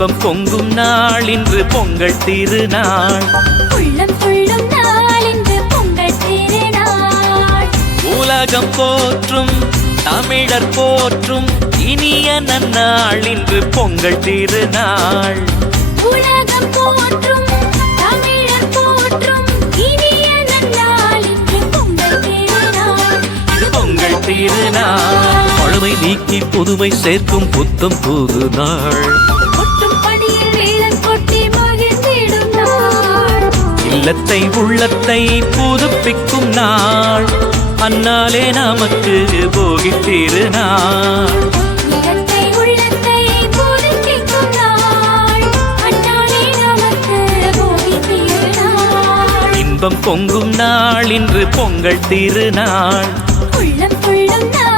இன்பம் பொங்கும் நாள் இன்று பொங்கல் திருநாள். உள்ளம் துள்ளும் நாள் இன்று பொங்கல் திருநாள். உலகம் போற்றும் தமிழர் போற்றும் இனிய நன்னாள் இன்று பொங்கல் திருநாள். உலகம் போற்றும் தமிழர் போற்றும் இனிய நன்னாள் இன்று பொங்கல் திருநாள். பொங்கல் திருநாள் பழுவை நீக்கி புதுமை சேர்க்கும் புத்தம் புது நாள். கொட்டும் பணியில் வேலன் கொட்டி மகிழ்ந்திடும் நாள். இல்லத்தை உள்ளத்தை புதுப்பிக்கும் நாள். அந்நாளே நமக்கு போகி திருநாள். இல்லத்தை உள்ளத்தை புதுப்பிக்கும் நாள். அந்நாளே நமக்கு போகி திருநாள். இன்பம் பொங்கும் நாள் இன்று பொங்கல் திருநாள். உள்ளம் துள்ளும் நாள்